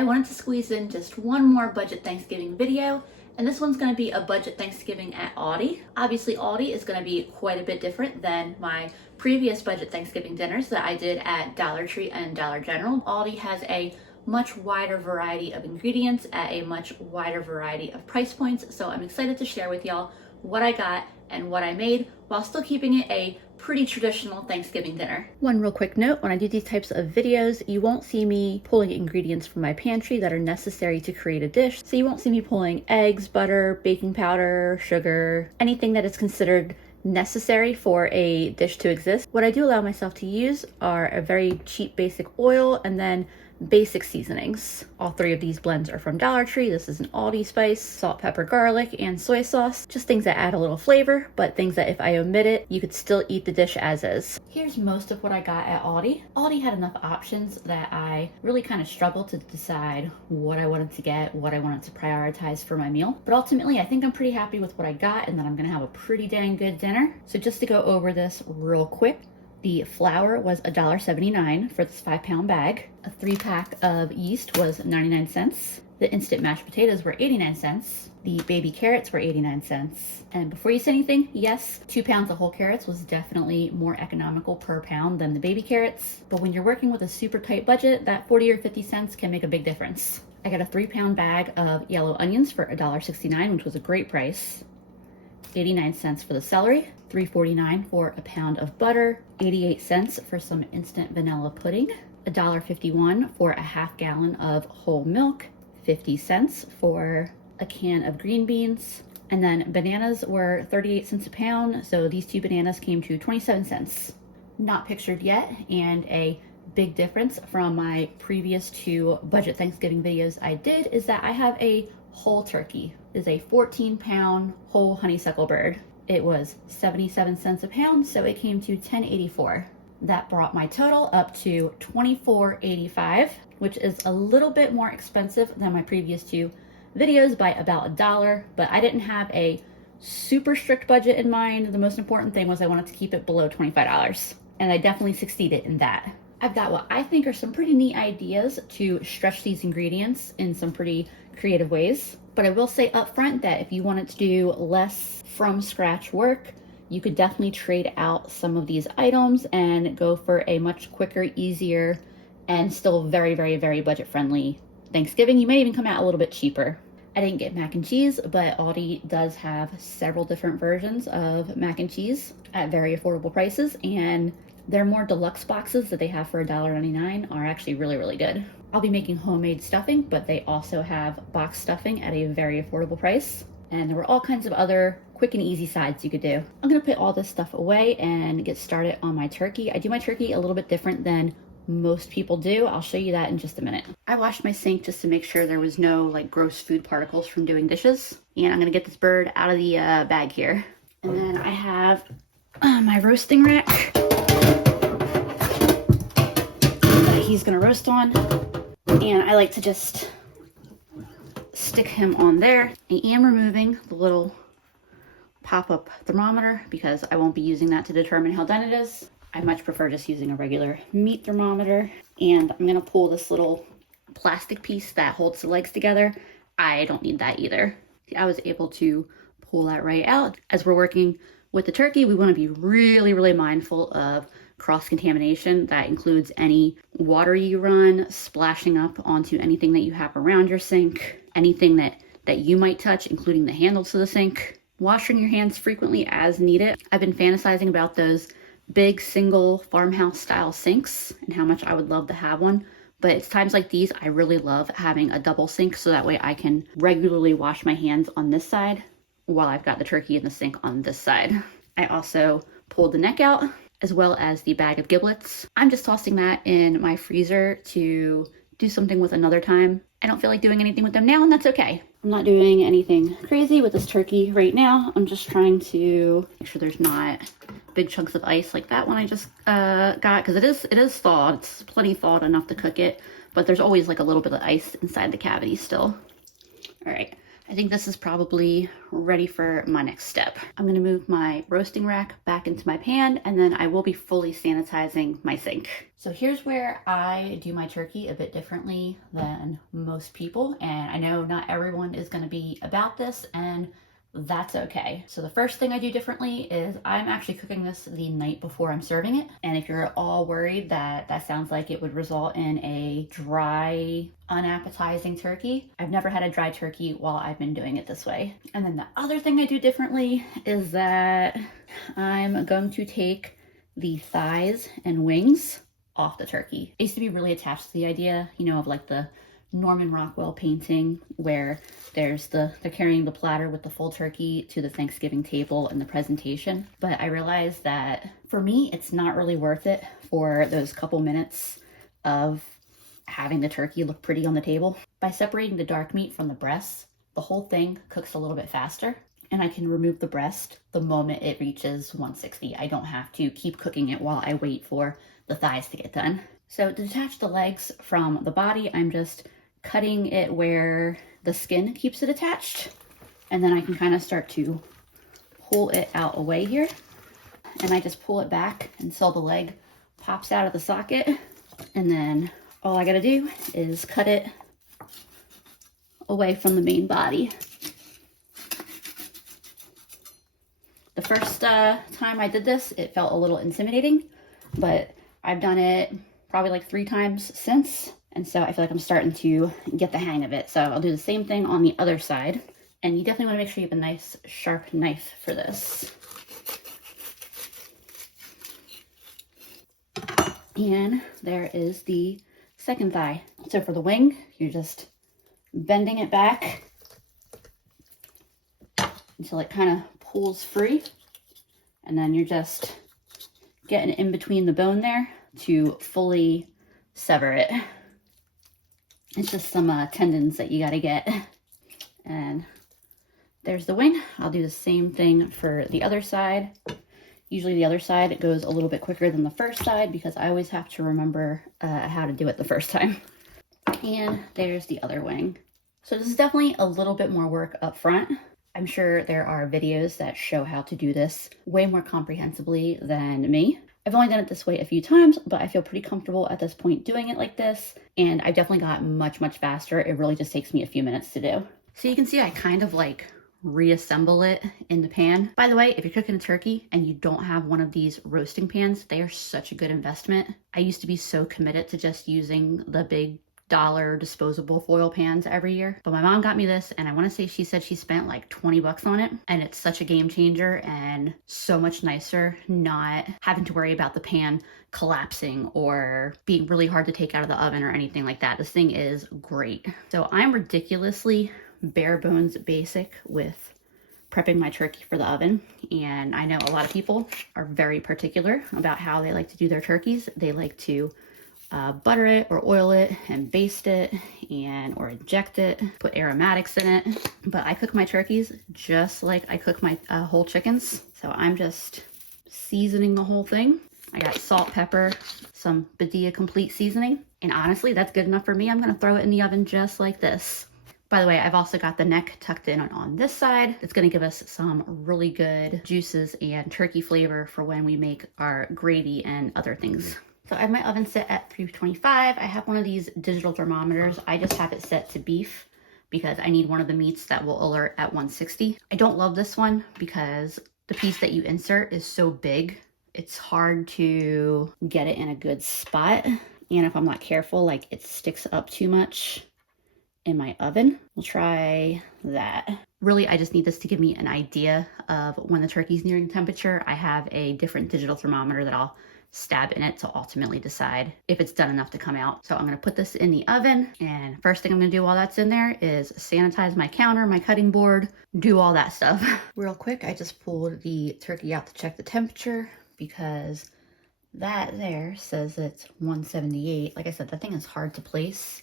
I wanted to squeeze in just one more budget Thanksgiving video, and this one's going to be a budget Thanksgiving at Aldi. Obviously, Aldi is going to be quite a bit different than my previous budget Thanksgiving dinners that I did at Dollar Tree and Dollar General. Aldi has a much wider variety of ingredients at a much wider variety of price points, so I'm excited to share with y'all what I got and what I made while still keeping it a pretty traditional Thanksgiving dinner. One real quick note, when I do these types of videos, you won't see me pulling ingredients from my pantry that are necessary to create a dish. So you won't see me pulling eggs, butter, baking powder, sugar, anything that is considered necessary for a dish to exist. What I do allow myself to use are a very cheap basic oil and then basic seasonings. All three of these blends are from Dollar Tree. This is an Aldi spice, salt, pepper, garlic, and soy sauce. Just things that add a little flavor, but things that if I omit it, you could still eat the dish as is. Here's most of what I got at Aldi. Aldi had enough options that I really kind of struggled to decide what I wanted to get, what I wanted to prioritize for my meal. But ultimately, I think I'm pretty happy with what I got and that I'm gonna have a pretty dang good dinner. So just to go over this real quick, the flour was $1.79 for this 5-pound bag. A 3-pack of yeast was 99 cents. The instant mashed potatoes were 89 cents. The baby carrots were 89 cents. And before you say anything, yes, 2 pounds of whole carrots was definitely more economical per pound than the baby carrots. But when you're working with a super tight budget, that 40 or 50 cents can make a big difference. I got a 3-pound bag of yellow onions for $1.69, which was a great price. 89 cents for the celery, $3.49 for a pound of butter, 88 cents for some instant vanilla pudding, $1.51 for a half gallon of whole milk, 50 cents for a can of green beans, and then bananas were 38 cents a pound, so these 2 bananas came to 27 cents. Not pictured yet, and a big difference from my previous 2 budget Thanksgiving videos I did is that I have a whole turkey. Is a 14-pound whole honeysuckle bird. It was 77 cents a pound, so it came to $10.84. That brought my total up to $24.85, which is a little bit more expensive than my previous 2 videos by about $1, but I didn't have a super strict budget in mind. The most important thing was I wanted to keep it below $25, and I definitely succeeded in that. I've got what I think are some pretty neat ideas to stretch these ingredients in some pretty creative ways. But I will say up front that if you wanted to do less from scratch work, you could definitely trade out some of these items and go for a much quicker, easier, and still very, very, very budget friendly Thanksgiving. You may even come out a little bit cheaper. I didn't get mac and cheese, but Aldi does have several different versions of mac and cheese at very affordable prices, and their more deluxe boxes that they have for $1.99 are actually really, really good. I'll be making homemade stuffing, but they also have box stuffing at a very affordable price. And there were all kinds of other quick and easy sides you could do. I'm gonna put all this stuff away and get started on my turkey. I do my turkey a little bit different than most people do. I'll show you that in just a minute. I washed my sink just to make sure there was no like gross food particles from doing dishes. And I'm gonna get this bird out of the bag here. And then I have my roasting rack that he's gonna roast on. And I like to just stick him on there. I am removing the little pop-up thermometer because I won't be using that to determine how done it is. I much prefer just using a regular meat thermometer. And I'm gonna pull this little plastic piece that holds the legs together. I don't need that either. I was able to pull that right out. As we're working with the turkey, we wanna be really, really mindful of cross-contamination. That includes any water you run, splashing up onto anything that you have around your sink, anything that you might touch, including the handles to the sink. Washing your hands frequently as needed. I've been fantasizing about those big single farmhouse style sinks and how much I would love to have one. But it's times like these, I really love having a double sink so that way I can regularly wash my hands on this side while I've got the turkey in the sink on this side. I also pulled the neck out, as well as the bag of giblets. I'm just tossing that in my freezer to do something with another time. I don't feel like doing anything with them now, and that's okay. I'm not doing anything crazy with this turkey right now. I'm just trying to make sure there's not big chunks of ice like that one I just got, because it is thawed. It's plenty thawed enough to cook it, but there's always like a little bit of ice inside the cavity still. All right, I think this is probably ready for my next step. I'm gonna move my roasting rack back into my pan, and then I will be fully sanitizing my sink. So here's where I do my turkey a bit differently than most people, and I know not everyone is gonna be about this, and that's okay. So the first thing I do differently is I'm actually cooking this the night before I'm serving it. And if you're all worried that that sounds like it would result in a dry, unappetizing turkey, I've never had a dry turkey while I've been doing it this way. And then the other thing I do differently is that I'm going to take the thighs and wings off the turkey. I used to be really attached to the idea, you know, of like the Norman Rockwell painting where they're carrying the platter with the full turkey to the Thanksgiving table and the presentation. But I realized that for me, it's not really worth it for those couple minutes of having the turkey look pretty on the table. By separating the dark meat from the breasts, the whole thing cooks a little bit faster, and I can remove the breast the moment it reaches 160. I don't have to keep cooking it while I wait for the thighs to get done. So to detach the legs from the body, I'm just cutting it where the skin keeps it attached, and then I can kind of start to pull it out away here, and I just pull it back until the leg pops out of the socket, and then all I gotta do is cut it away from the main body. The first time I did this, it felt a little intimidating, but I've done it probably like 3 times since. And so I feel like I'm starting to get the hang of it. So I'll do the same thing on the other side. And you definitely want to make sure you have a nice sharp knife for this. And there is the second thigh. So for the wing, you're just bending it back until it kind of pulls free. And then you're just getting in between the bone there to fully sever it. It's just some tendons that you got to get. And there's the wing. I'll do the same thing for the other side. Usually the other side, it goes a little bit quicker than the first side because I always have to remember how to do it the first time. And there's the other wing. So this is definitely a little bit more work up front. I'm sure there are videos that show how to do this way more comprehensively than me. I've only done it this way a few times, but I feel pretty comfortable at this point doing it like this. And I've definitely got much, much faster. It really just takes me a few minutes to do. So you can see I kind of like reassemble it in the pan. By the way, if you're cooking a turkey and you don't have one of these roasting pans, they are such a good investment. I used to be so committed to just using the big $1 disposable foil pans every year, but my mom got me this, and I want to say she said she spent like 20 bucks on it, and it's such a game changer and so much nicer not having to worry about the pan collapsing or being really hard to take out of the oven or anything like that. This thing is great. So I'm ridiculously bare bones basic with prepping my turkey for the oven, and I know a lot of people are very particular about how they like to do their turkeys. They like to butter it or oil it and baste it or inject it, put aromatics in it. But I cook my turkeys just like I cook my whole chickens. So I'm just seasoning the whole thing. I got salt, pepper, some Badia Complete seasoning. And honestly, that's good enough for me. I'm gonna throw it in the oven just like this. By the way, I've also got the neck tucked in on this side. It's gonna give us some really good juices and turkey flavor for when we make our gravy and other things. So I have my oven set at 325. I have one of these digital thermometers. I just have it set to beef because I need one of the meats that will alert at 160. I don't love this one because the piece that you insert is so big. It's hard to get it in a good spot. And if I'm not careful, like it sticks up too much in my oven. We'll try that. Really, I just need this to give me an idea of when the turkey's nearing temperature. I have a different digital thermometer that I'll stab in it to ultimately decide if it's done enough to come out. So I'm gonna put this in the oven, and first thing I'm gonna do while that's in there is sanitize my counter, my cutting board, do all that stuff. Real quick, I just pulled the turkey out to check the temperature because that there says it's 178. Like I said, that thing is hard to place,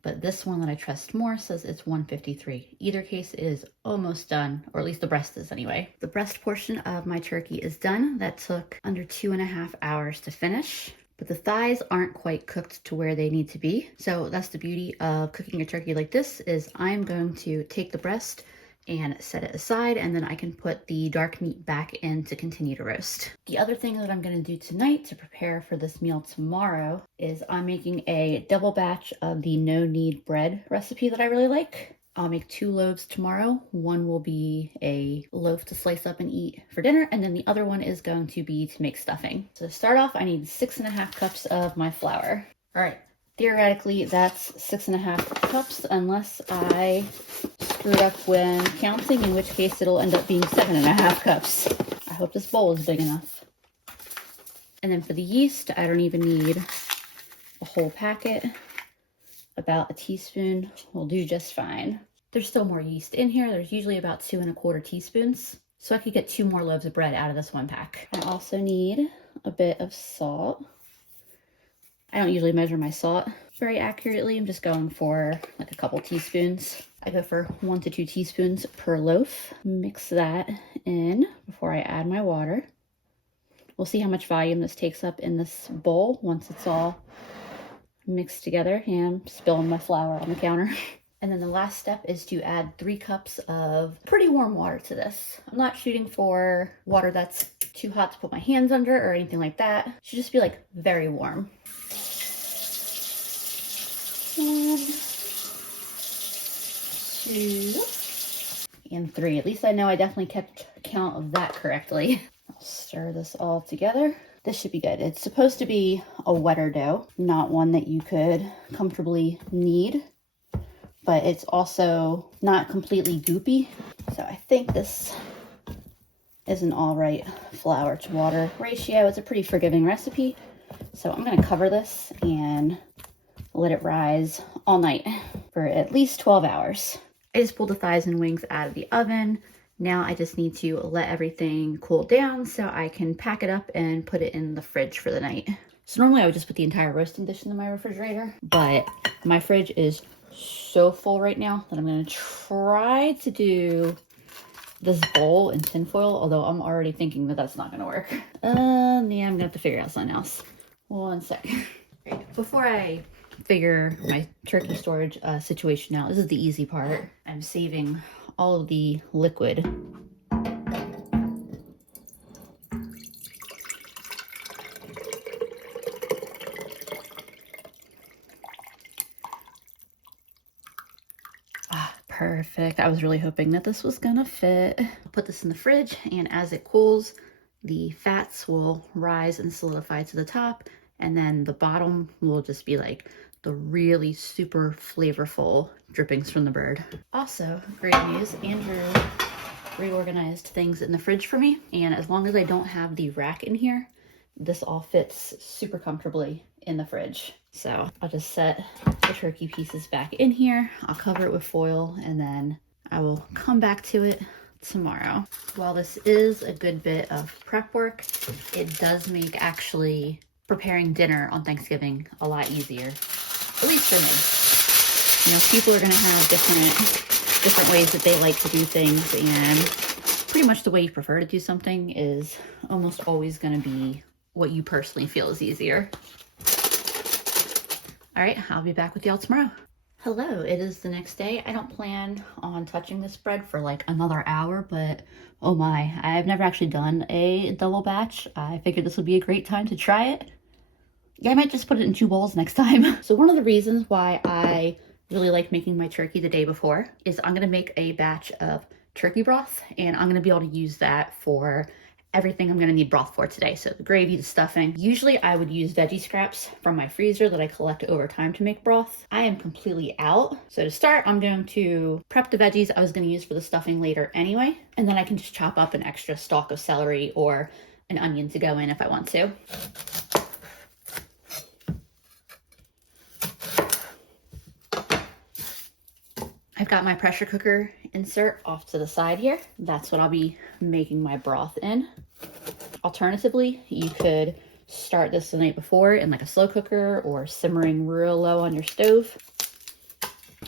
but this one that I trust more says it's 153. Either case is almost done, or at least the breast is anyway. The breast portion of my turkey is done. That took under 2.5 hours to finish. but the thighs aren't quite cooked to where they need to be. So that's the beauty of cooking a turkey like this, is I'm going to take the breast and set it aside, and then I can put the dark meat back in to continue to roast. The other thing that I'm gonna do tonight to prepare for this meal tomorrow is I'm making a double batch of the no knead bread recipe that I really like. I'll make 2 loaves tomorrow. One will be a loaf to slice up and eat for dinner, and then the other one is going to be to make stuffing. So to start off, I need 6.5 cups of my flour. All right, theoretically that's 6.5 cups unless I screwed up when counting, in which case it'll end up being 7.5 cups. I hope this bowl is big enough. And then for the yeast, I don't even need a whole packet. About a teaspoon will do just fine. There's still more yeast in here. There's usually about 2¼ teaspoons. So I could get 2 more loaves of bread out of this one pack. I also need a bit of salt. I don't usually measure my salt very accurately. I'm just going for like a couple teaspoons. I go for 1 to 2 teaspoons per loaf. Mix that in before I add my water. We'll see how much volume this takes up in this bowl once it's all mixed together. And I'm spilling my flour on the counter. And then the last step is to add 3 cups of pretty warm water to this. I'm not shooting for water that's too hot to put my hands under or anything like that. It should just be like very warm. 1, 2, and 3. At least I know I definitely kept count of that correctly. I'll stir this all together. This should be good. It's supposed to be a wetter dough, not one that you could comfortably knead, but it's also not completely goopy. So I think this is an all right flour to water ratio. It's a pretty forgiving recipe. So I'm gonna cover this and let it rise all night for at least 12 hours. I just pulled the thighs and wings out of the oven. Now I just need to let everything cool down so I can pack it up and put it in the fridge for the night. So normally I would just put the entire roasting dish in my refrigerator, but my fridge is so full right now that I'm gonna try to do this bowl in tinfoil, although I'm already thinking that that's not gonna work. Yeah, I'm gonna have to figure out something else. 1 second. Before I figure my turkey storage situation out, this is the easy part. I'm saving all of the liquid. Perfect. I was really hoping that this was gonna fit. I'll put this in the fridge, and as it cools, the fats will rise and solidify to the top, and then the bottom will just be like the really super flavorful drippings from the bird. Also, great news, Andrew reorganized things in the fridge for me, and as long as I don't have the rack in here, this all fits super comfortably in the fridge. So I'll just set the turkey pieces back in here. I'll cover it with foil, and then I will come back to it tomorrow. While this is a good bit of prep work, it does make actually preparing dinner on Thanksgiving a lot easier, at least for me. You know, people are gonna have different ways that they like to do things, and pretty much the way you prefer to do something is almost always gonna be what you personally feel is easier. All right, I'll be back with y'all tomorrow. Hello, it is the next day. I don't plan on touching this bread for like another hour, but oh my, I've never actually done a double batch. I figured this would be a great time to try it. Yeah, I might just put it in 2 bowls next time. So one of the reasons why I really like making my turkey the day before is I'm gonna make a batch of turkey broth, and I'm gonna be able to use that for everything I'm gonna need broth for today. So the gravy, the stuffing. Usually I would use veggie scraps from my freezer that I collect over time to make broth. I am completely out. So to start, I'm going to prep the veggies I was gonna use for the stuffing later anyway, and then I can just chop up an extra stalk of celery or an onion to go in if I want to. I've got my pressure cooker insert off to the side here. That's what I'll be making my broth in. Alternatively, you could start this the night before in like a slow cooker or simmering real low on your stove.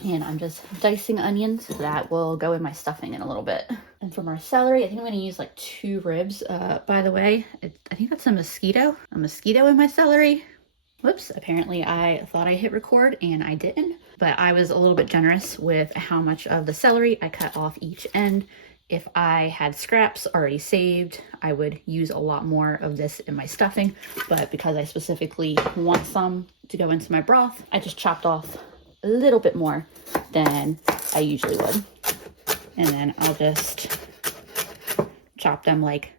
And I'm just dicing onions that will go in my stuffing in a little bit. And for my celery, I think I'm gonna use like 2 ribs. By the way, I think that's a mosquito in my celery. Whoops, apparently I thought I hit record and I didn't, but I was a little bit generous with how much of the celery I cut off each end. If I had scraps already saved, I would use a lot more of this in my stuffing, but because I specifically want some to go into my broth, I just chopped off a little bit more than I usually would. And then I'll just chop them like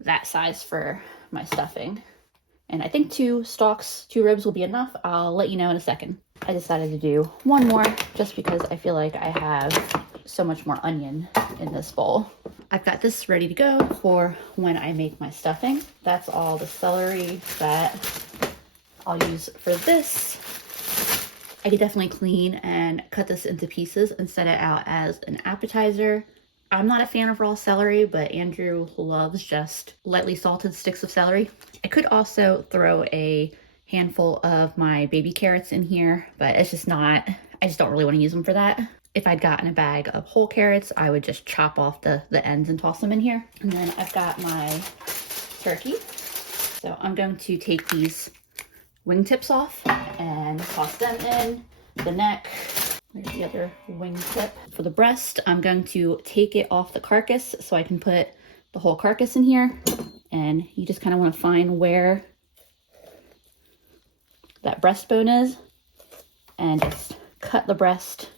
that size for my stuffing. And I think 2 ribs will be enough. I'll let you know in a second. I decided to do one more just because I feel like I have so much more onion in this bowl. I've got this ready to go for when I make my stuffing. That's all the celery that I'll use for this. I could definitely clean and cut this into pieces and set it out as an appetizer. I'm not a fan of raw celery, but Andrew loves just lightly salted sticks of celery. I could also throw a handful of my baby carrots in here, but it's just not, I just don't really want to use them for that. If I'd gotten a bag of whole carrots, I would just chop off the ends and toss them in here. And then I've got my turkey. So I'm going to take these wingtips off and toss them in. The neck, there's the other wingtip. For the breast, I'm going to take it off the carcass so I can put the whole carcass in here. And you just kind of want to find where that breastbone is and just cut the breast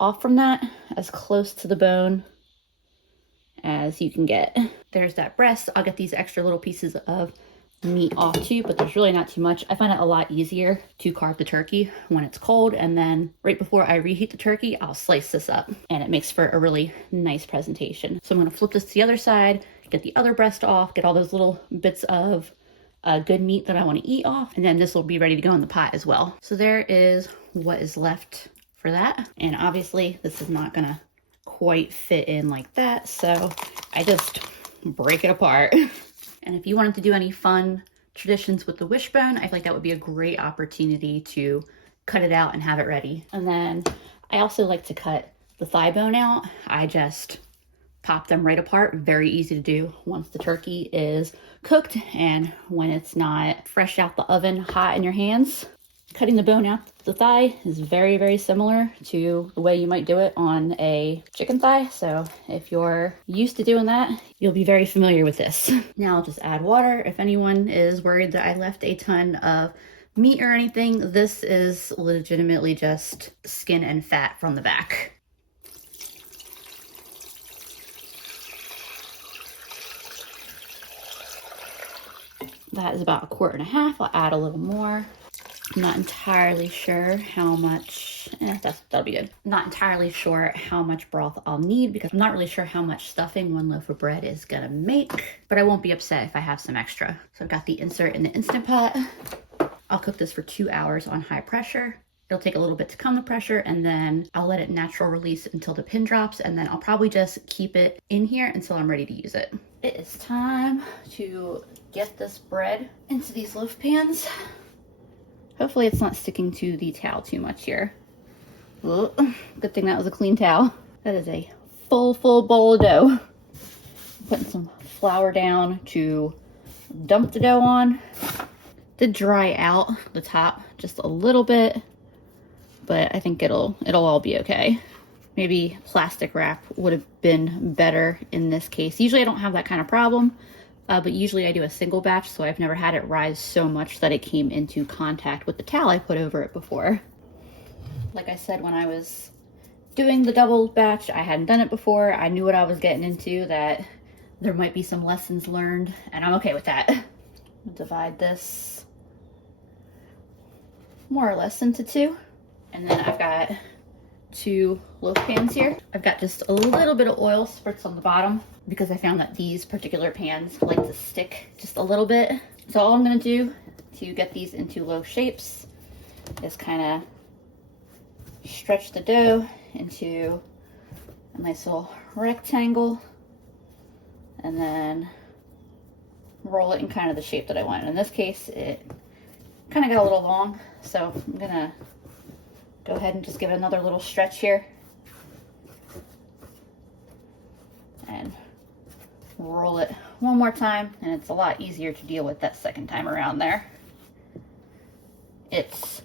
off from that as close to the bone as you can get. There's that breast. I'll get these extra little pieces of meat off too, but there's really not too much. I find it a lot easier to carve the turkey when it's cold, and then right before I reheat the turkey, I'll slice this up and it makes for a really nice presentation. So I'm going to flip this to the other side, get the other breast off, get all those little bits of good meat that I want to eat off, and then this will be ready to go in the pot as well. So there is what is left for that, and obviously this is not gonna quite fit in like that, so I just break it apart. And if you wanted to do any fun traditions with the wishbone, I feel like that would be a great opportunity to cut it out and have it ready. And then I also like to cut the thigh bone out. I just pop them right apart. Very easy to do once the turkey is cooked and when it's not fresh out the oven, hot in your hands. Cutting the bone out the thigh is very, very similar to the way you might do it on a chicken thigh. So if you're used to doing that, you'll be very familiar with this. Now I'll just add water. If anyone is worried that I left a ton of meat or anything, this is legitimately just skin and fat from the back. That is about 1.5 quarts. I'll add a little more. I'm not entirely sure how much, that'll be good. I'm not entirely sure how much broth I'll need because I'm not really sure how much stuffing 1 loaf of bread is gonna make, but I won't be upset if I have some extra. So I've got the insert in the Instant Pot. I'll cook this for 2 hours on high pressure. It'll take a little bit to come the pressure, and then I'll let it natural release until the pin drops, and then I'll probably just keep it in here until I'm ready to use it. It is time to get this bread into these loaf pans. Hopefully it's not sticking to the towel too much here. Ooh, good thing that was a clean towel. That is a full bowl of dough. Putting some flour down to dump the dough on. Did dry out the top just a little bit, but I think it'll all be okay. Maybe plastic wrap would have been better in this case. Usually I don't have that kind of problem. But usually I do a single batch, so I've never had it rise so much that it came into contact with the towel I put over it before. Like I said, when I was doing the double batch, I hadn't done it before. I knew what I was getting into, that there might be some lessons learned, and I'm okay with that. I'll divide this more or less into 2. And then I've got 2 loaf pans here. I've got just a little bit of oil spritz on the bottom because I found that these particular pans like to stick just a little bit. So all I'm gonna do to get these into loaf shapes is kind of stretch the dough into a nice little rectangle and then roll it in kind of the shape that I want. In this case, it kind of got a little long, so I'm gonna go ahead and just give it another little stretch here and roll it one more time, and it's a lot easier to deal with that second time around there. It's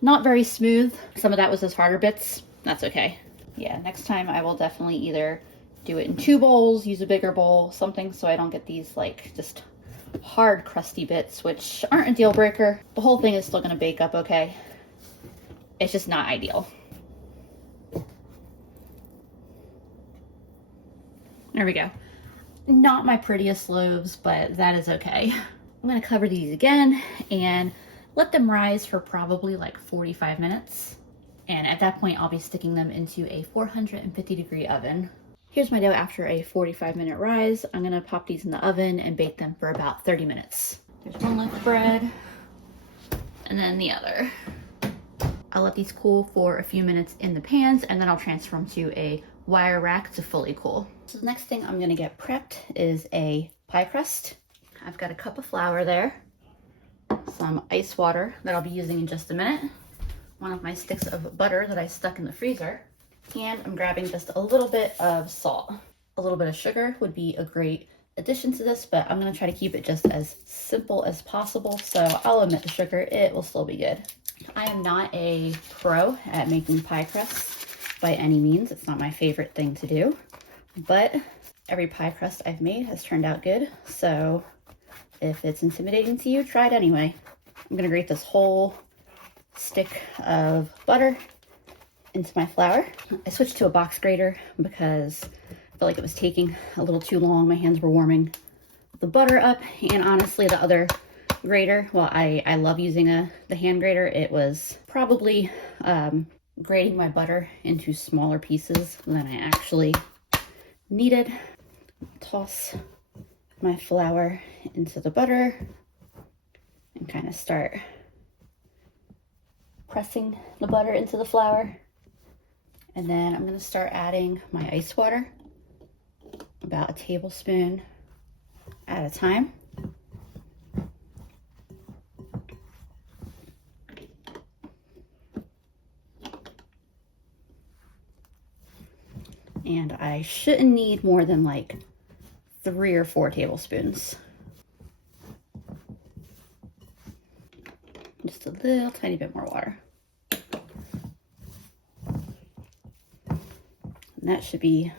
not very smooth. Some of that was those harder bits. That's okay. Yeah, next time I will definitely either do it in 2 bowls, use a bigger bowl, something so I don't get these like just hard crusty bits, which aren't a deal breaker. The whole thing is still gonna bake up okay. It's just not ideal. There we go. Not my prettiest loaves, but that is okay. I'm gonna cover these again and let them rise for probably like 45 minutes. And at that point, I'll be sticking them into a 450-degree oven. Here's my dough after a 45-minute rise. I'm gonna pop these in the oven and bake them for about 30 minutes. There's one loaf of bread, and then the other. I'll let these cool for a few minutes in the pans, and then I'll transfer them to a wire rack to fully cool. So the next thing I'm gonna get prepped is a pie crust. I've got a cup of flour there, some ice water that I'll be using in just a minute, one of my sticks of butter that I stuck in the freezer, and I'm grabbing just a little bit of salt. A little bit of sugar would be a great addition to this, but I'm gonna try to keep it just as simple as possible, so I'll omit the sugar. It will still be good. I am not a pro at making pie crusts by any means. It's not my favorite thing to do, but every pie crust I've made has turned out good, so if it's intimidating to you, try it anyway. I'm gonna grate this whole stick of butter into my flour. I switched to a box grater because I felt like it was taking a little too long. My hands were warming the butter up, and honestly, the other grater, well, I love using the hand grater. It was probably grating my butter into smaller pieces than I actually needed. Toss my flour into the butter and kind of start pressing the butter into the flour. And then I'm going to start adding my ice water, about a tablespoon at a time. And I shouldn't need more than like 3 or 4 tablespoons. Just a little tiny bit more water. And that should be,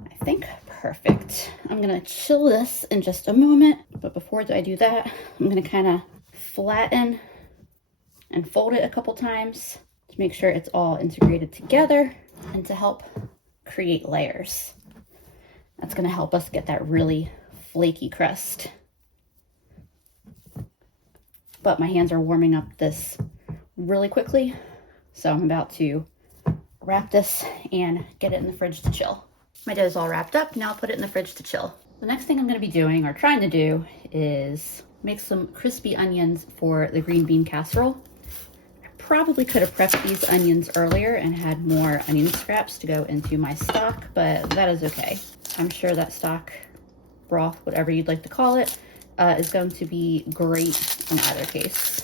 I think, perfect. I'm gonna chill this in just a moment, but before I do that, I'm gonna kind of flatten and fold it a couple times to make sure it's all integrated together and to help create layers. That's gonna help us get that really flaky crust. But my hands are warming up this really quickly, so I'm about to wrap this and get it in the fridge to chill. My dough is all wrapped up. Now I'll put it in the fridge to chill. The next thing I'm going to be doing, or trying to do, is make some crispy onions for the green bean casserole. I probably could have prepped these onions earlier and had more onion scraps to go into my stock, but that is okay. I'm sure that stock, broth, whatever you'd like to call it, is going to be great in either case.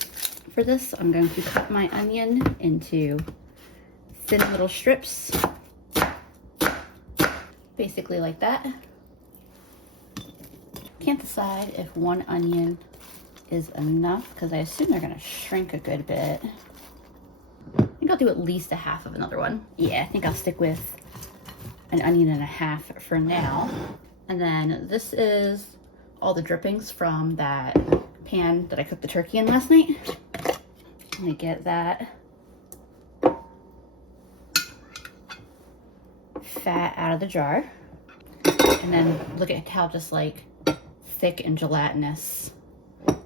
For this, I'm going to cut my onion into thin little strips, basically like that. Can't decide if one onion is enough because I assume they're gonna shrink a good bit. I think I'll do at least a half of another one. Yeah, I think I'll stick with an onion and a half for now. And then this is all the drippings from that pan that I cooked the turkey in last night. Let me get that fat out of the jar. And then look at how just like thick and gelatinous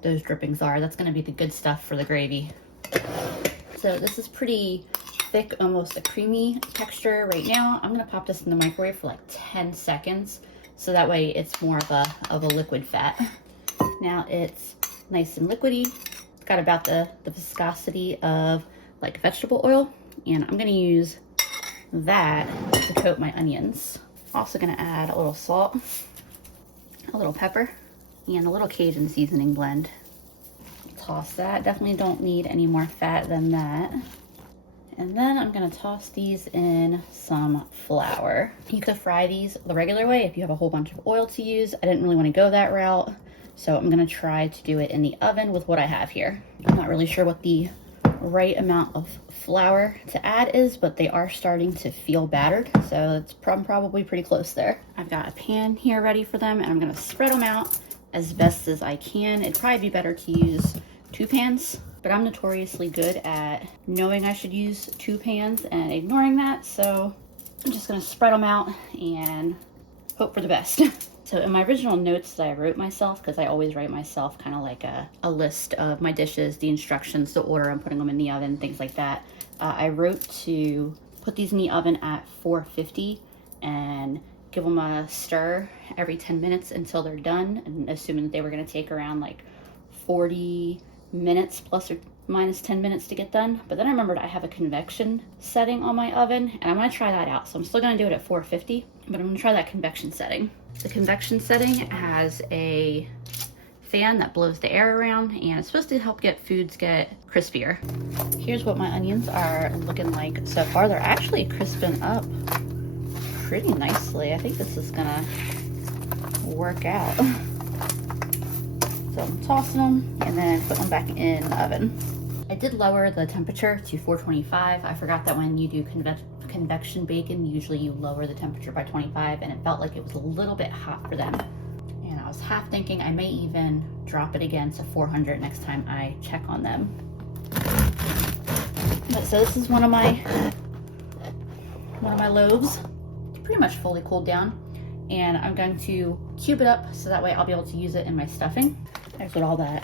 those drippings are. That's gonna be the good stuff for the gravy. So this is pretty thick, almost a creamy texture right now. I'm gonna pop this in the microwave for like 10 seconds. So that way it's more of a liquid fat. Now it's nice and liquidy. It's got about the viscosity of like vegetable oil. And I'm gonna use that to coat my onions. Also gonna add a little salt, a little pepper, and a little Cajun seasoning blend. Toss that. Definitely don't need any more fat than that. And then I'm gonna toss these in some flour. You could fry these the regular way if you have a whole bunch of oil to use. I didn't really want to go that route. So I'm gonna try to do it in the oven with what I have here. I'm not really sure what the right amount of flour to add is, but they are starting to feel battered, so it's probably pretty close there. I've got a pan here ready for them, and I'm gonna spread them out as best as I can. It'd probably be better to use 2 pans, but I'm notoriously good at knowing I should use 2 pans and ignoring that, so I'm just gonna spread them out and hope for the best. So in my original notes that I wrote myself, because I always write myself kind of like a list of my dishes, the instructions, the order I'm putting them in the oven, things like that, I wrote to put these in the oven at 450 and give them a stir every 10 minutes until they're done, and assuming that they were going to take around like 40 minutes plus or minus 10 minutes to get done. But then I remembered I have a convection setting on my oven, and I'm going to try that out. So I'm still going to do it at 450, but I'm going to try that convection setting. The convection setting has a fan that blows the air around, and it's supposed to help foods get crispier. Here's what my onions are looking like so far. They're actually crisping up pretty nicely. I think this is gonna work out. So I'm tossing them and then putting them back in the oven. I did lower the temperature to 425. I forgot that when you do convection bacon, usually you lower the temperature by 25, and it felt like it was a little bit hot for them. And I was half thinking I may even drop it again to 400 next time I check on them. But so this is one of my loaves. It's pretty much fully cooled down, and I'm going to cube it up so that way I'll be able to use it in my stuffing. There's what all that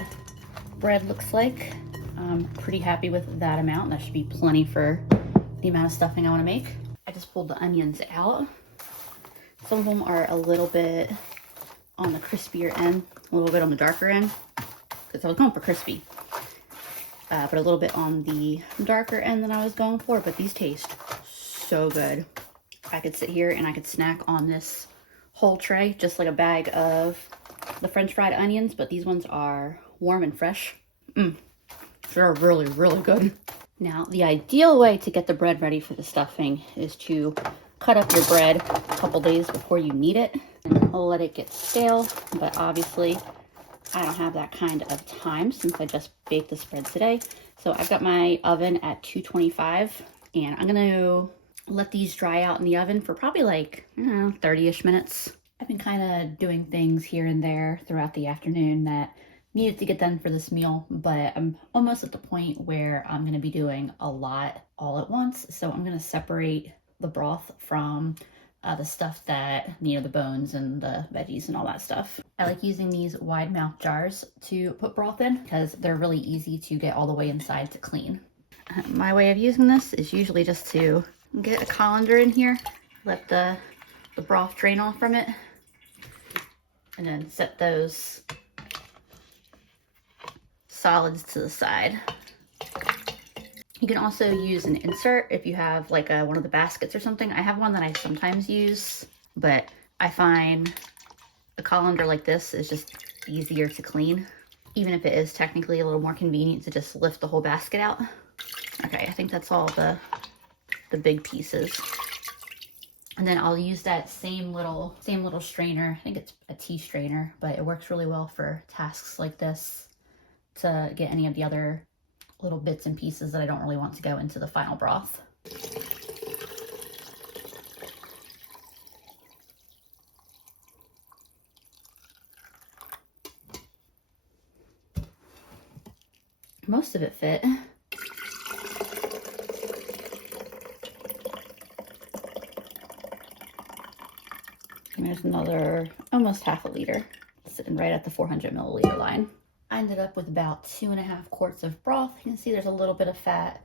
bread looks like. I'm pretty happy with that amount. That should be plenty for the amount of stuffing I want to make. I just pulled the onions out. Some of them are a little bit on the crispier end, a little bit on the darker end, because I was going for crispy, but a little bit on the darker end than I was going for. But these taste so good. I could sit here and I could snack on this whole tray, just like a bag of the French fried onions, but these ones are warm and fresh. They're really, really good. Now, the ideal way to get the bread ready for the stuffing is to cut up your bread a couple days before you need it and let it get stale. But obviously, I don't have that kind of time since I just baked this bread today. So I've got my oven at 225, and I'm gonna let these dry out in the oven for probably like, 30-ish minutes. I've been kind of doing things here and there throughout the afternoon that needed to get done for this meal, but I'm almost at the point where I'm going to be doing a lot all at once. So I'm going to separate the broth from the stuff that, the bones and the veggies and all that stuff. I like using these wide mouth jars to put broth in because they're really easy to get all the way inside to clean. My way of using this is usually just to get a colander in here, let the broth drain off from it, and then set those solids to the side. You can also use an insert if you have like one of the baskets or something. I have one that I sometimes use, but I find a colander like this is just easier to clean, even if it is technically a little more convenient to just lift the whole basket out. Okay, I think that's all the big pieces. And then I'll use that same little strainer. I think it's a tea strainer, but it works really well for tasks like this, to get any of the other little bits and pieces that I don't really want to go into the final broth. Most of it fit. And there's another almost half a liter sitting right at the 400 milliliter line. I ended up with about 2.5 quarts of broth. You can see there's a little bit of fat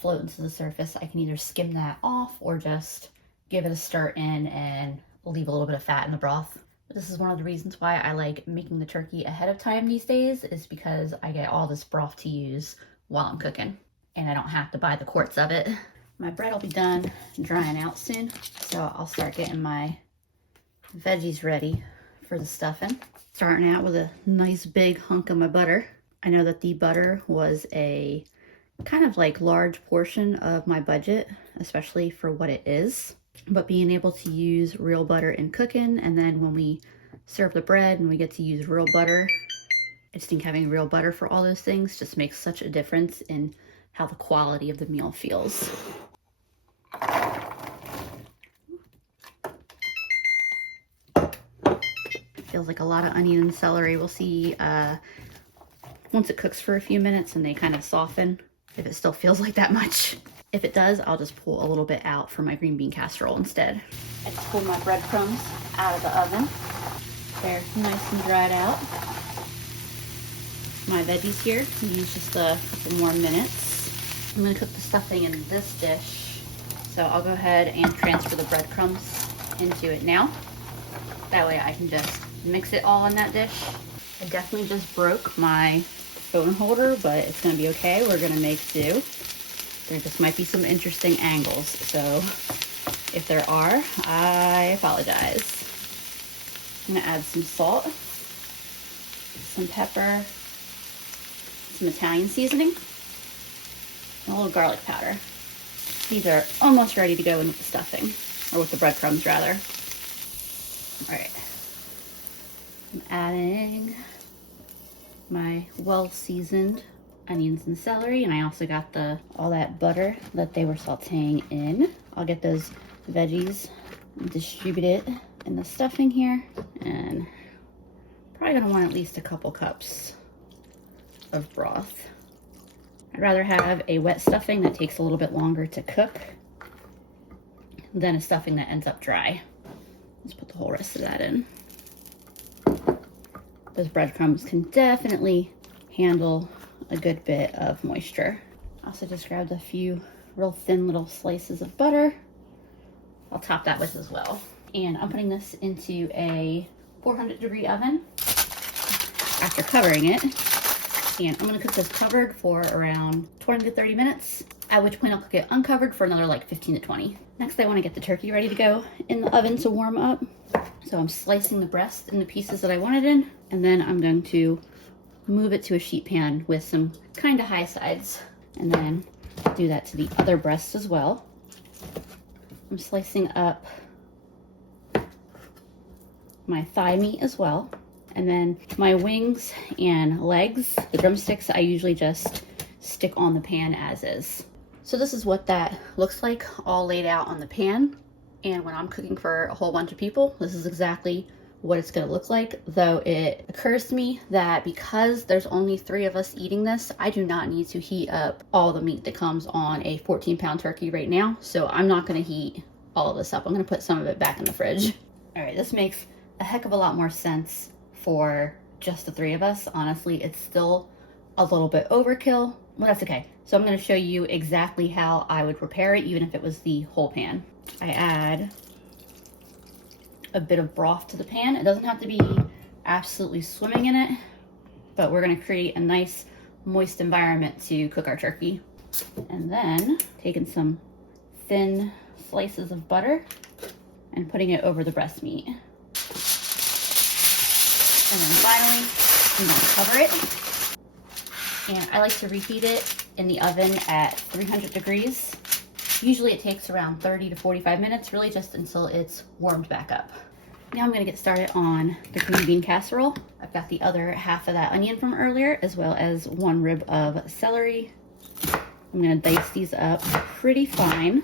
floating to the surface. I can either skim that off or just give it a stir in and leave a little bit of fat in the broth. But this is one of the reasons why I like making the turkey ahead of time these days, is because I get all this broth to use while I'm cooking, and I don't have to buy the quarts of it. My bread will be done drying out soon, so I'll start getting my veggies ready for the stuffing. Starting out with a nice big hunk of my butter. I know that the butter was a kind of like large portion of my budget, especially for what it is. But being able to use real butter in cooking, and then when we serve the bread and we get to use real butter. I just think having real butter for all those things just makes such a difference in how the quality of the meal feels. Feels like a lot of onion and celery. We'll see once it cooks for a few minutes and they kind of soften, if it still feels like that much. If it does, I'll just pull a little bit out for my green bean casserole instead. I just pulled my breadcrumbs out of the oven. They're nice and dried out. My veggies here can use just a couple more minutes. I'm gonna cook the stuffing in this dish. So I'll go ahead and transfer the breadcrumbs into it now. That way I can just mix it all in that dish. I definitely just broke my phone holder, but it's gonna be okay. We're gonna make do. There just might be some interesting angles, so if there are, I apologize. I'm gonna add some salt, some pepper, some Italian seasoning, and a little garlic powder. These are almost ready to go in with the stuffing, or with the breadcrumbs rather. All right, I'm adding my well-seasoned onions and celery, and I also got all that butter that they were sauteing in. I'll get those veggies and distribute it in the stuffing here, and probably gonna want at least a couple cups of broth. I'd rather have a wet stuffing that takes a little bit longer to cook than a stuffing that ends up dry. Let's put the whole rest of that in. Those breadcrumbs can definitely handle a good bit of moisture. I also just grabbed a few real thin little slices of butter. I'll top that with as well. And I'm putting this into a 400-degree oven after covering it. And I'm gonna cook this covered for around 20 to 30 minutes, at which point I'll cook it uncovered for another like 15 to 20. Next, I wanna get the turkey ready to go in the oven to warm up. So I'm slicing the breast in the pieces that I want it in, and then I'm going to move it to a sheet pan with some kind of high sides, and then do that to the other breasts as well. I'm slicing up my thigh meat as well, and then my wings and legs, the drumsticks, I usually just stick on the pan as is. So this is what that looks like all laid out on the pan. And when I'm cooking for a whole bunch of people, this is exactly what it's gonna look like. Though it occurs to me that because there's only 3 of us eating this, I do not need to heat up all the meat that comes on a 14-pound turkey right now. So I'm not gonna heat all of this up. I'm gonna put some of it back in the fridge. All right, this makes a heck of a lot more sense for just the 3 of us. Honestly, it's still a little bit overkill, but that's okay. So I'm gonna show you exactly how I would prepare it, even if it was the whole pan. I add a bit of broth to the pan. It doesn't have to be absolutely swimming in it, but we're gonna create a nice moist environment to cook our turkey. And then taking some thin slices of butter and putting it over the breast meat. And then finally, I'm gonna cover it. And I like to reheat it in the oven at 300 degrees. Usually it takes around 30 to 45 minutes, really just until it's warmed back up. Now I'm gonna get started on the green bean casserole. I've got the other half of that onion from earlier, as well as 1 rib of celery. I'm gonna dice these up pretty fine.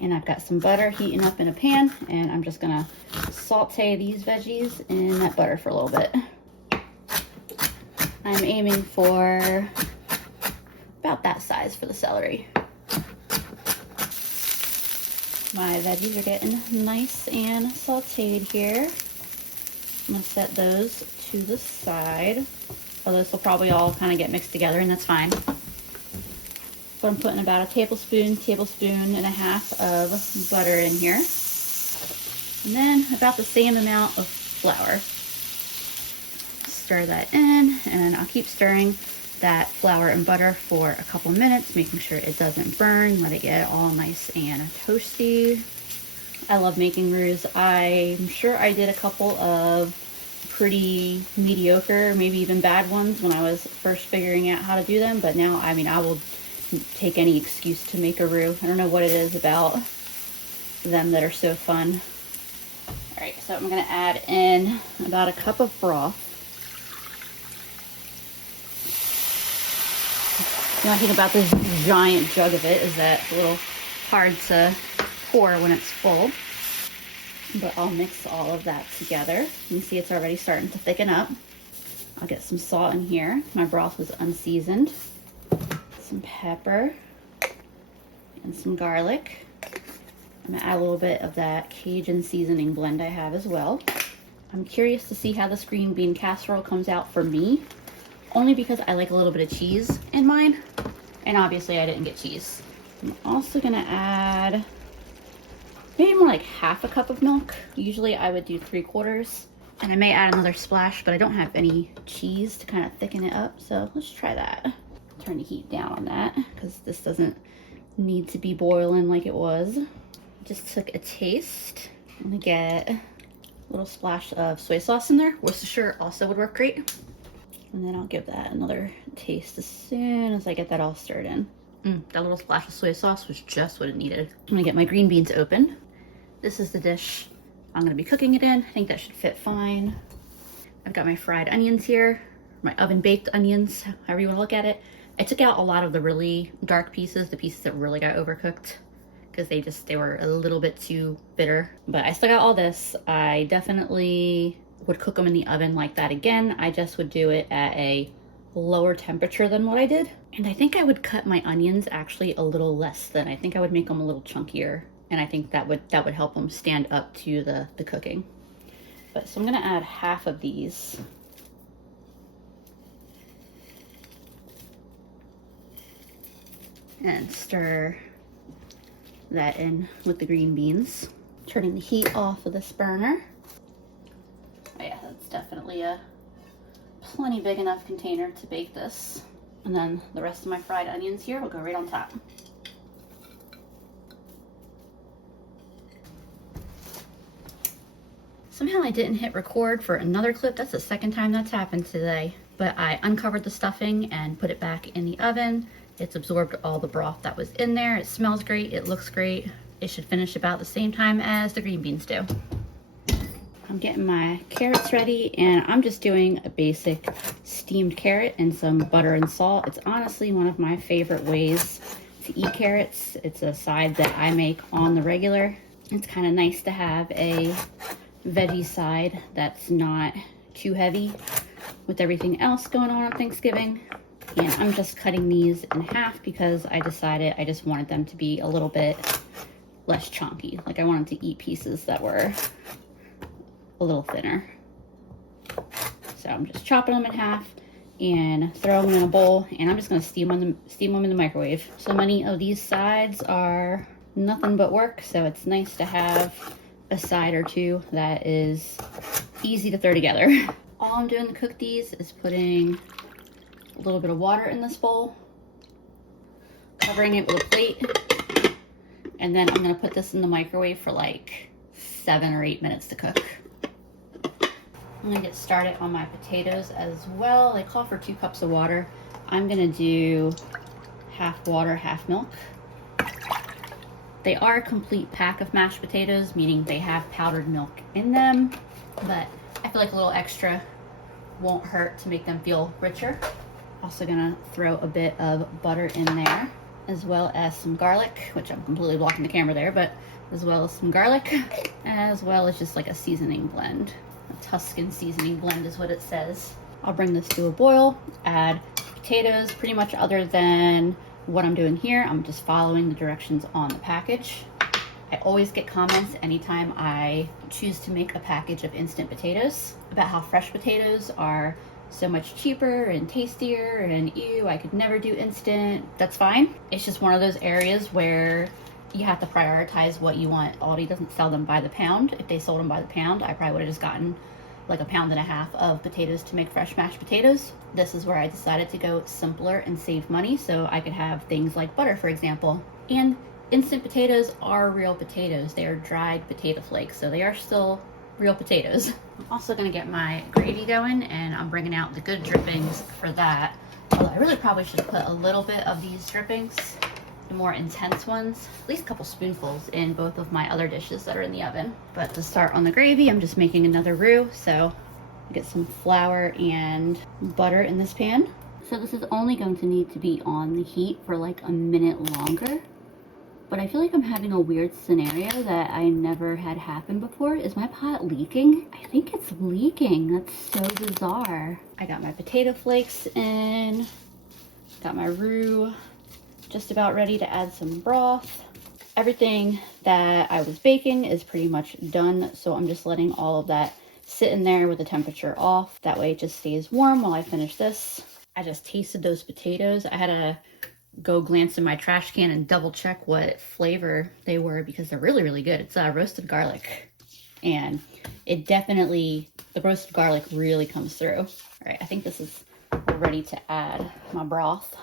And I've got some butter heating up in a pan, and I'm just gonna saute these veggies in that butter for a little bit. I'm aiming for about that size for the celery. My veggies are getting nice and sauteed here. I'm gonna set those to the side. So this will probably all kind of get mixed together, and that's fine. But I'm putting about a tablespoon and a half of butter in here. And then about the same amount of flour. Stir that in, and I'll keep stirring that flour and butter for a couple minutes, making sure it doesn't burn. Let it get all nice and toasty. I love making roux. I'm sure I did a couple of pretty mediocre, maybe even bad ones when I was first figuring out how to do them, but now, I mean, I will take any excuse to make a roux. I don't know what it is about them that are so fun. All right, so I'm gonna add in about a cup of broth. The only thing about this giant jug of it is that it's a little hard to pour when it's full. But I'll mix all of that together. You can see it's already starting to thicken up. I'll get some salt in here. My broth was unseasoned. Some pepper and some garlic. I'm gonna add a little bit of that Cajun seasoning blend I have as well. I'm curious to see how this green bean casserole comes out for me, only because I like a little bit of cheese in mine, and obviously I didn't get cheese. I'm also gonna add maybe more like half a cup of milk. Usually I would do 3/4, and I may add another splash, but I don't have any cheese to kind of thicken it up, so let's try that. Turn the heat down on that because this doesn't need to be boiling like it was. Just took a taste. I'm gonna get a little splash of soy sauce in there. Worcestershire also would work great. And then I'll give that another taste as soon as I get that all stirred in. That little splash of soy sauce was just what it needed. I'm gonna get my green beans open. This is the dish I'm gonna be cooking it in. I think that should fit fine. I've got my fried onions here, my oven baked onions, however you wanna look at it. I took out a lot of the really dark pieces, the pieces that really got overcooked, because they were a little bit too bitter. But I still got all this. I definitely would cook them in the oven like that again. I just would do it at a lower temperature than what I did. And I think I would cut my onions actually a little less than. I think I would make them a little chunkier. And I think that would help them stand up to the cooking. But so I'm gonna add half of these. And stir that in with the green beans. Turning the heat off of this burner. Oh yeah, that's definitely a plenty big enough container to bake this. And then the rest of my fried onions here will go right on top. Somehow I didn't hit record for another clip. That's the second time that's happened today. But I uncovered the stuffing and put it back in the oven. It's absorbed all the broth that was in there. It smells great, it looks great. It should finish about the same time as the green beans do. I'm getting my carrots ready, and I'm just doing a basic steamed carrot and some butter and salt. It's honestly one of my favorite ways to eat carrots. It's a side that I make on the regular. It's kind of nice to have a veggie side that's not too heavy with everything else going on Thanksgiving. And I'm just cutting these in half because I decided I just wanted them to be a little bit less chunky. Like I wanted to eat pieces that were a little thinner. So I'm just chopping them in half and throwing them in a bowl, and I'm just gonna steam them in the microwave. So many of these sides are nothing but work, so it's nice to have a side or two that is easy to throw together. All I'm doing to cook these is putting a little bit of water in this bowl, covering it with a plate, and then I'm gonna put this in the microwave for like 7 or 8 minutes to cook. I'm gonna get started on my potatoes as well. They call for 2 cups of water. I'm gonna do half water, half milk. They are a complete pack of mashed potatoes, meaning they have powdered milk in them, but I feel like a little extra won't hurt to make them feel richer. Also gonna throw a bit of butter in there, as well as some garlic, which I'm completely blocking the camera there, but as well as some garlic, as well as just like a seasoning blend. A Tuscan seasoning blend is what it says. I'll bring this to a boil, add potatoes, pretty much other than what I'm doing here. I'm just following the directions on the package. I always get comments anytime I choose to make a package of instant potatoes about how fresh potatoes are so much cheaper and tastier, and ew, I could never do instant. That's fine. It's just one of those areas where you have to prioritize what you want. Aldi doesn't sell them by the pound. If they sold them by the pound, I probably would have just gotten like 1.5 pounds of potatoes to make fresh mashed potatoes. This is where I decided to go simpler and save money so I could have things like butter, for example. And instant potatoes are real potatoes. They are dried potato flakes, so they are still real potatoes. I'm also gonna get my gravy going, and I'm bringing out the good drippings for that. Although I really probably should put a little bit of these drippings the more intense ones, at least a couple spoonfuls in both of my other dishes that are in the oven. But to start on the gravy, I'm just making another roux. So get some flour and butter in this pan. So this is only going to need to be on the heat for like a minute longer. But I feel like I'm having a weird scenario that I never had happen before. Is my pot leaking? I think it's leaking. That's so bizarre. I got my potato flakes in, got my roux, just about ready to add some broth. Everything that I was baking is pretty much done, so I'm just letting all of that sit in there with the temperature off. That way it just stays warm while I finish this. I just tasted those potatoes. I had to go glance in my trash can and double check what flavor they were because they're really, really good. It's roasted garlic, and it definitely, the roasted garlic really comes through. All right, I think this is ready to add my broth.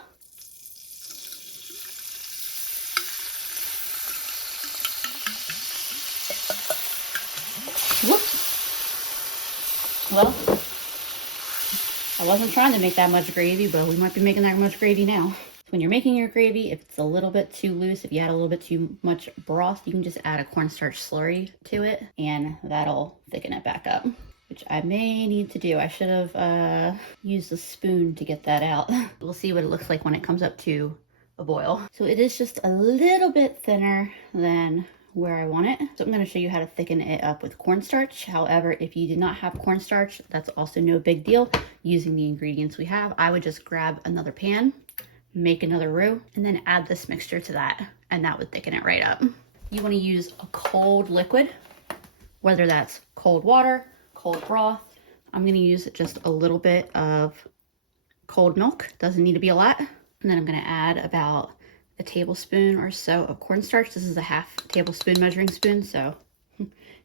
Whoops. Well, I wasn't trying to make that much gravy, but we might be making that much gravy now. When you're making your gravy, if it's a little bit too loose, if you add a little bit too much broth, you can just add a cornstarch slurry to it and that'll thicken it back up, which I may need to do. I should have used a spoon to get that out. We'll see what it looks like when it comes up to a boil. So it is just a little bit thinner than where I want it. So I'm going to show you how to thicken it up with cornstarch. However, if you do not have cornstarch, that's also no big deal. Using the ingredients we have, I would just grab another pan, make another roux, and then add this mixture to that, and that would thicken it right up. You want to use a cold liquid, whether that's cold water, cold broth. I'm going to use just a little bit of cold milk. Doesn't need to be a lot. And then I'm going to add about a tablespoon or so of cornstarch. This is a half tablespoon measuring spoon, so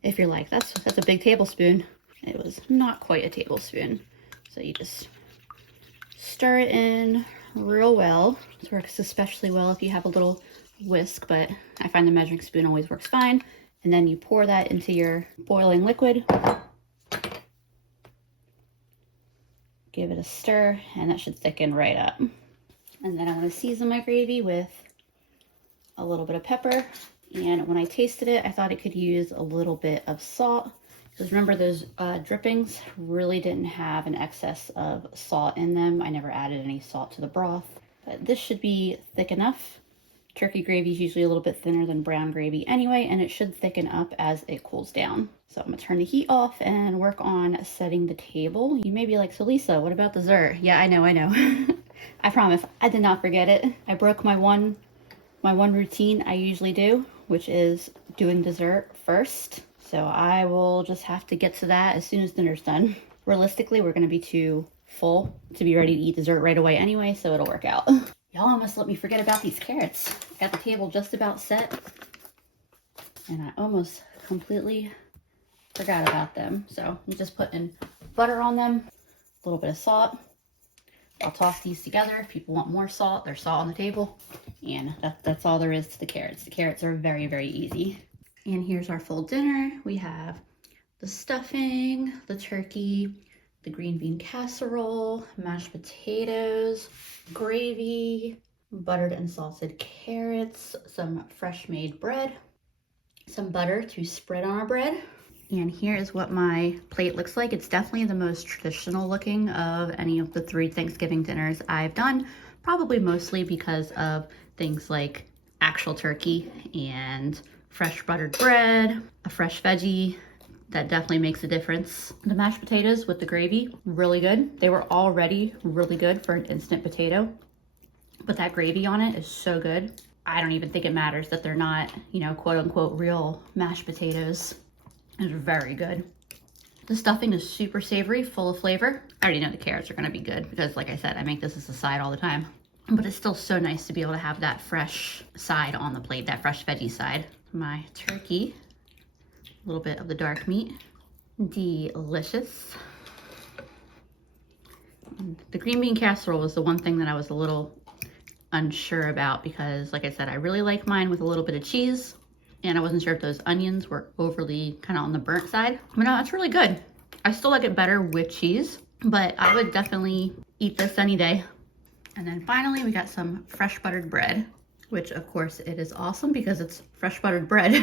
if you're like, that's a big tablespoon, it was not quite a tablespoon. So you just stir it in real well. This works especially well if you have a little whisk, but I find the measuring spoon always works fine. And then you pour that into your boiling liquid. Give it a stir, and that should thicken right up. And then I want to season my gravy with a little bit of pepper. And when I tasted it, I thought it could use a little bit of salt. Because remember, those drippings really didn't have an excess of salt in them. I never added any salt to the broth. But this should be thick enough. Turkey gravy is usually a little bit thinner than brown gravy anyway, and it should thicken up as it cools down. So I'm gonna turn the heat off and work on setting the table. You may be like, so Lisa, what about dessert? Yeah, I know. I promise, I did not forget it. I broke my one routine I usually do, which is doing dessert first. So I will just have to get to that as soon as dinner's done. Realistically, we're gonna be too full to be ready to eat dessert right away anyway, so it'll work out. Y'all almost let me forget about these carrots. Got the table just about set, and I almost completely forgot about them. So I'm just putting butter on them, a little bit of salt. I'll toss these together. If people want more salt, there's salt on the table. And that's all there is to the carrots. The carrots are very, very easy. And here's our full dinner. We have the stuffing, the turkey, the green bean casserole, mashed potatoes, gravy, buttered and salted carrots, some fresh made bread, some butter to spread on our bread. And here is what my plate looks like. It's definitely the most traditional looking of any of the 3 Thanksgiving dinners I've done, probably mostly because of things like actual turkey and fresh buttered bread, a fresh veggie. That definitely makes a difference. The mashed potatoes with the gravy, really good. They were already really good for an instant potato, but that gravy on it is so good. I don't even think it matters that they're not, quote unquote, real mashed potatoes. It's very good. The stuffing is super savory, full of flavor. I already know the carrots are gonna be good because, like I said, I make this as a side all the time. But it's still so nice to be able to have that fresh side on the plate, that fresh veggie side. My turkey, a little bit of the dark meat, delicious. The green bean casserole was the one thing that I was a little unsure about because, like I said, I really like mine with a little bit of cheese. And I wasn't sure if those onions were overly kind of on the burnt side. But no, it's really good. I still like it better with cheese, but I would definitely eat this any day. And then finally, we got some fresh buttered bread. which of course it is awesome because it's fresh buttered bread.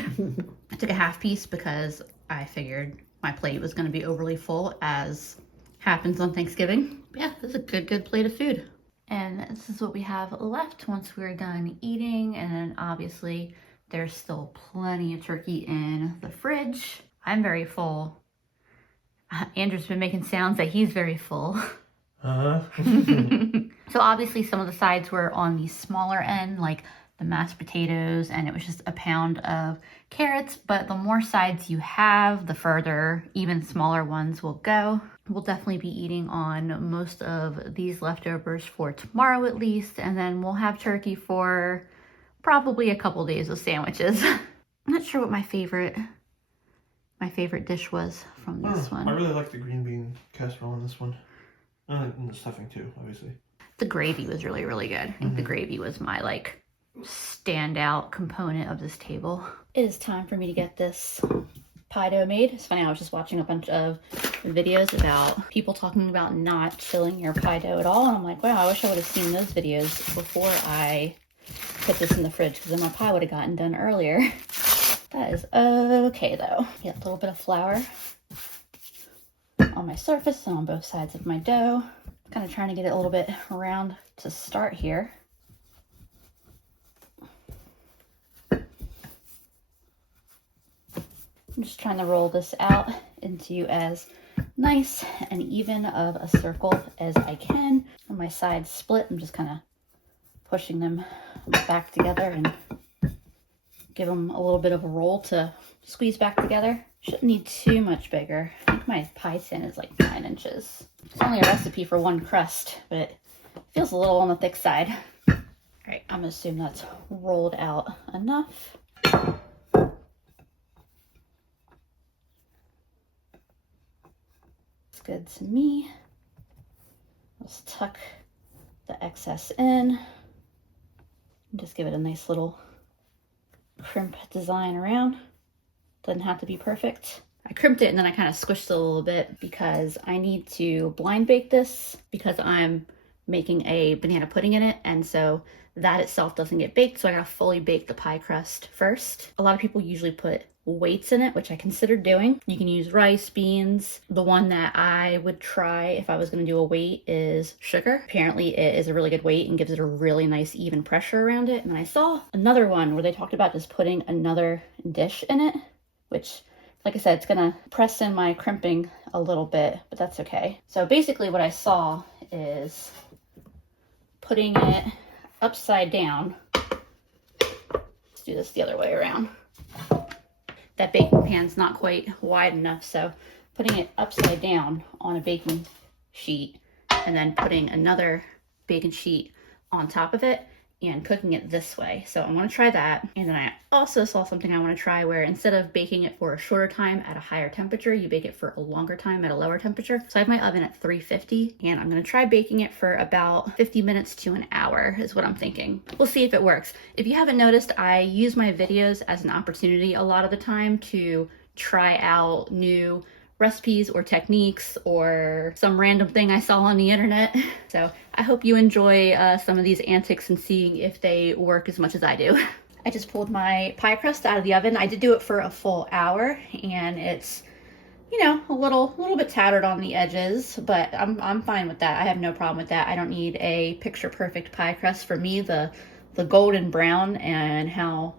I took a half piece because I figured my plate was gonna be overly full, as happens on Thanksgiving. Yeah, this is a good plate of food. And this is what we have left once we're done eating. And then obviously there's still plenty of turkey in the fridge. I'm very full. Andrew's been making sounds that he's very full. So obviously some of the sides were on the smaller end, like the mashed potatoes, and it was just a pound of carrots. But the more sides you have, the further even smaller ones will go. We'll definitely be eating on most of these leftovers for tomorrow at least, and then we'll have turkey for probably a couple days with sandwiches. I'm not sure what my favorite dish was from this one. I really like the green bean casserole in this one. And the stuffing too, obviously. The gravy was really good. I think the gravy was my like standout component of this table. It is time for me to get this pie dough made. It's funny, I was just watching a bunch of videos about people talking about not chilling your pie dough at all, and I'm like, wow, I wish I would have seen those videos before I put this in the fridge, because then my pie would have gotten done earlier. That is okay though. Get a little bit of flour on my surface and on both sides of my dough. Kind of trying to get it a little bit round to start here. I'm just trying to roll this out into as nice and even of a circle as I can. On my sides split, I'm just kind of pushing them back together and give them a little bit of a roll to squeeze back together. Shouldn't need too much bigger. I think my pie tin is like 9 inches. It's only a recipe for one crust, but it feels a little on the thick side. All right, I'm gonna assume that's rolled out enough. It's good to me. Let's tuck the excess in. Just give it a nice little crimp design around. Doesn't have to be perfect. I crimped it and then I kind of squished it a little bit because I need to blind bake this because I'm making a banana pudding in it, and so that itself doesn't get baked, so I gotta fully bake the pie crust first. A lot of people usually put weights in it, which I considered doing. You can use rice, beans. The one that I would try if I was going to do a weight is sugar. Apparently it is a really good weight and gives it a really nice even pressure around it. And I saw another one where they talked about just putting another dish in it, which, like I said, it's going to press in my crimping a little bit, but that's okay. So basically what I saw is putting it upside down. Let's do this the other way around. That baking pan's not quite wide enough, so putting it upside down on a baking sheet and then putting another baking sheet on top of it and cooking it this way. So I want to try that. And then I also saw something I want to try where instead of baking it for a shorter time at a higher temperature, you bake it for a longer time at a lower temperature. So I have my oven at 350 and I'm going to try baking it for about 50 minutes to an hour is what I'm thinking. We'll see if it works. If you haven't noticed, I use my videos as an opportunity a lot of the time to try out new recipes or techniques or some random thing I saw on the internet. So I hope you enjoy some of these antics and seeing if they work as much as I do. I just pulled my pie crust out of the oven. I did do it for a full hour and it's, you know, a little bit tattered on the edges, but I'm fine with that. I have no problem with that. I don't need a picture perfect pie crust. For me, the golden brown and how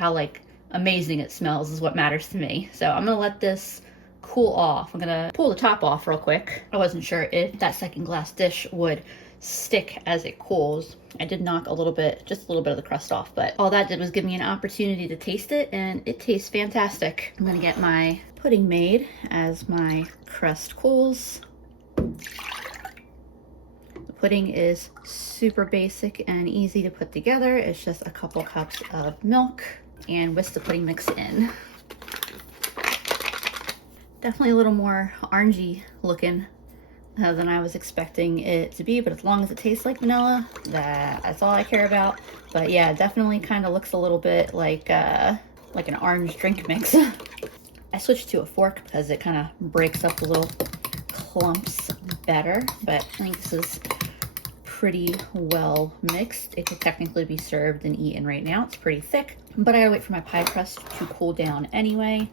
like amazing it smells is what matters to me. So I'm gonna let this cool off. I'm gonna pull the top off real quick. I wasn't sure if that second glass dish would stick as it cools. I did knock just a little bit of the crust off, but all that did was give me an opportunity to taste it, and it tastes fantastic. I'm gonna get my pudding made as my crust cools. The pudding is super basic and easy to put together. It's just a couple cups of milk and whisk the pudding mix in. Definitely a little more orangey looking than I was expecting it to be, but as long as it tastes like vanilla, that's all I care about. But yeah, it definitely kind of looks a little bit like an orange drink mix. I switched to a fork because it kind of breaks up the little clumps better, but I think this is pretty well mixed. It could technically be served and eaten right now. It's pretty thick, but I gotta wait for my pie crust to cool down anyway.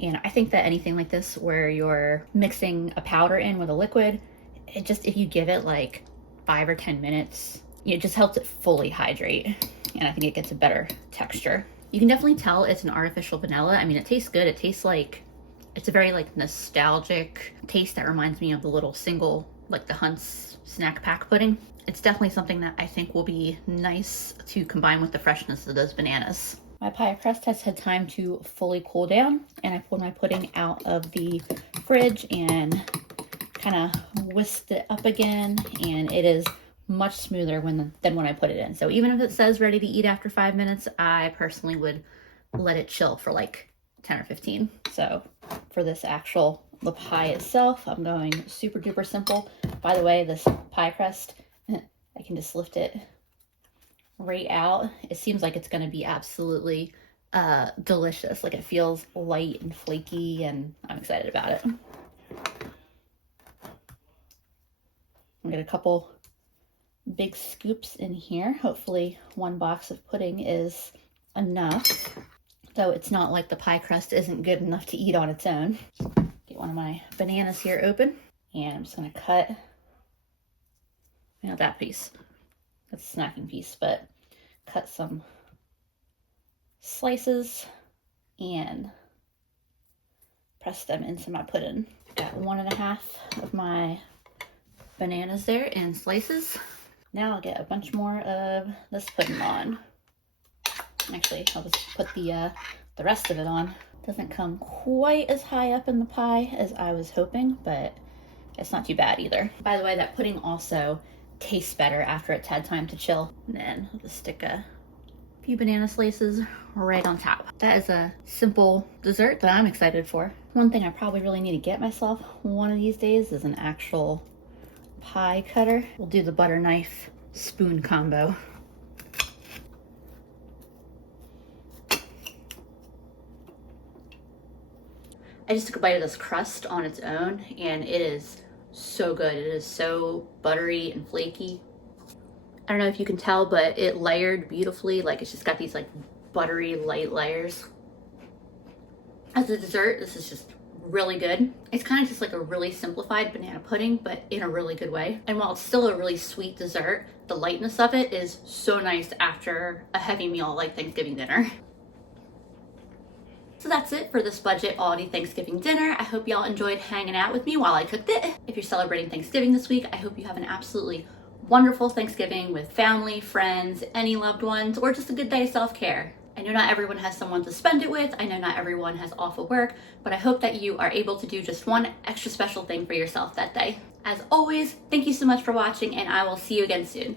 And I think that anything like this where you're mixing a powder in with a liquid, it just, if you give it like 5 or 10 minutes, it just helps it fully hydrate. And I think it gets a better texture. You can definitely tell it's an artificial vanilla. I mean, it tastes good. It tastes like, it's a very like nostalgic taste that reminds me of the little single, like the Hunt's snack pack pudding. It's definitely something that I think will be nice to combine with the freshness of those bananas. My pie crust has had time to fully cool down, and I pulled my pudding out of the fridge and kind of whisked it up again, and it is much smoother than when I put it in. So even if it says ready to eat after 5 minutes, I personally would let it chill for like 10 or 15. So for this the pie itself, I'm going super duper simple. By the way, this pie crust, I can just lift it right out. It seems like it's going to be absolutely delicious. Like, it feels light and flaky, and I'm excited about it. I'll get a couple big scoops in here. Hopefully 1 box of pudding is enough, though it's not like the pie crust isn't good enough to eat on its own. Get one of my bananas here open, and I'm just going to cut, not that piece, that's a snacking piece, but cut some slices and press them into my pudding. Got 1.5 of my bananas there in slices. Now I'll get a bunch more of this pudding on. Actually, I'll just put the rest of it on. Doesn't come quite as high up in the pie as I was hoping, but it's not too bad either. By the way, that pudding also tastes better after it's had time to chill. And then I'll just stick a few banana slices right on top. That is a simple dessert that I'm excited for. One thing I probably really need to get myself one of these days is an actual pie cutter. We'll do the butter knife spoon combo. I just took a bite of this crust on its own, and it is so good. It is so buttery and flaky. I don't know if you can tell, but it layered beautifully. Like, it's just got these like buttery light layers. As a dessert, this is just really good. It's kind of just like a really simplified banana pudding, but in a really good way. And while it's still a really sweet dessert, the lightness of it is so nice after a heavy meal like Thanksgiving dinner. So that's it for this budget Aldi Thanksgiving dinner. I hope y'all enjoyed hanging out with me while I cooked it. If you're celebrating Thanksgiving this week, I hope you have an absolutely wonderful Thanksgiving with family, friends, any loved ones, or just a good day of self-care. I know not everyone has someone to spend it with. I know not everyone has off of work, but I hope that you are able to do just one extra special thing for yourself that day. As always, thank you so much for watching, and I will see you again soon.